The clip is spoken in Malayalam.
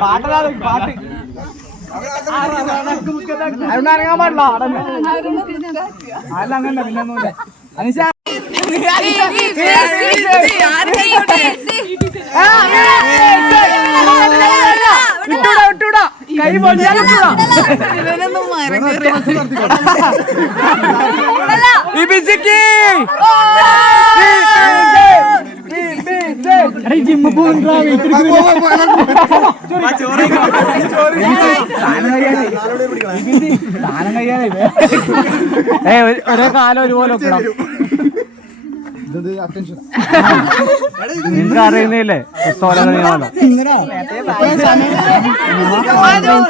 പാട്ടല്ലാതെ പാട്ട് അങ്ങനെ ജിമ്മ് ഒരേ കാലം ഒരുപോലെ നിങ്ങൾ നിങ്ങൾക്ക് അറിയുന്നില്ലേ Amen.